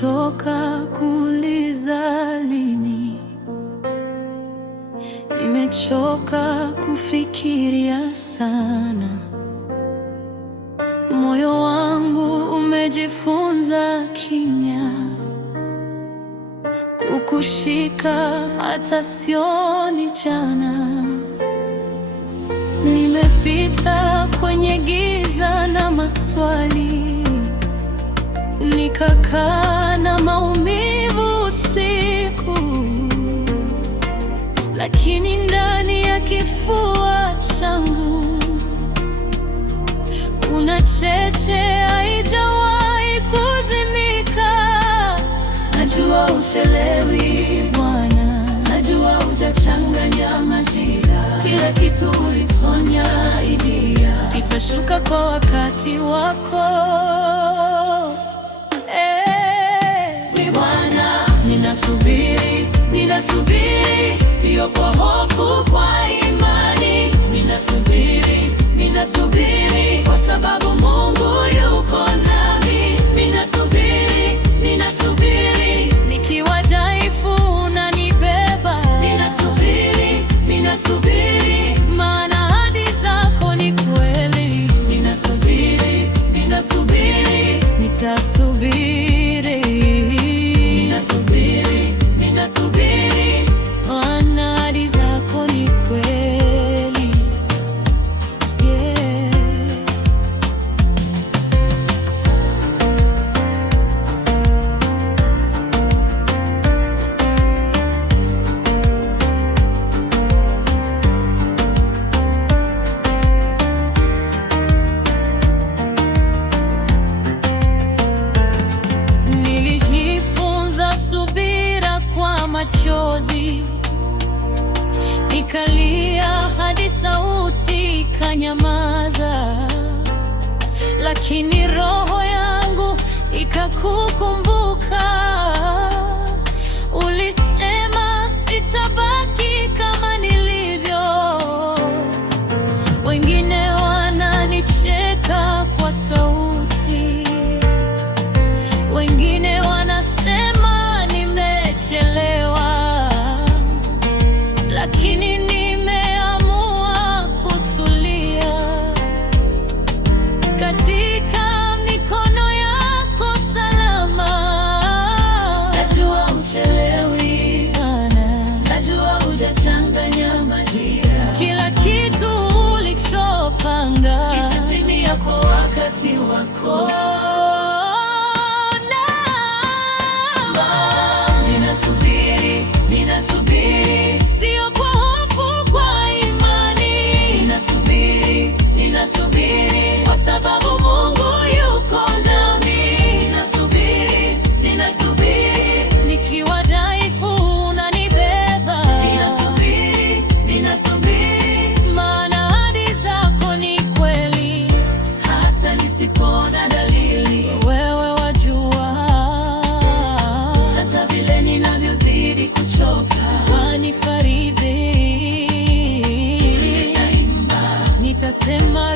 Nimechoka kuuliza lini, nimechoka kufikiria sana. Moyo wangu umejifunza kimya, kukushika hata sioni jana. Nimepita kwenye giza na maswali, nikakaa na maumivu usiku, lakini ndani ya kifua changu kuna cheche haijawahi kuzimika. Najua uchelewi Bwana, najua hujachanganya majira. Kila kitu ulisonya idia kitashuka kwa wakati wako. Ninasubiri, sio kwa hofu, kwa imani. Ninasubiri kwa sababu Mungu yuko nami. Ninasubiri, nikiwa dhaifu unanibeba. Ninasubiri, maana ahadi zako ni kweli. Ninasubiri, nitasubiri. Ninasubiri, maana ahadi zako ni kweli. Yeah. Nilijifunza subira kwa machozi, nikalia hadi sauti ikanyamaza, lakini roho yangu ikakukumbuka. Ulisema sitabaki kama nilivyo. Wengine wananicheka kwa sauti, wengine wanasema nimechelewa, lakini nimeamua kutulia katika mikono yako salama. Najua uchelewi Bwana, najua hujachanganya majira. Kila kitu ulichopanga kitatimia kwa wakati wako. Ninasubiri, sio kwa hofu, kwa imani. Ninasubiri kwa sababu Mungu yuko nami. Ninasubiri, nikiwa dhaifu unanibeba. Ninasubiri, maana ahadi zako ni kweli. Hata nisipoona dalili, wewe wajua. Hata vile ninavyozidi kuchoka, wanifariji. Nitasema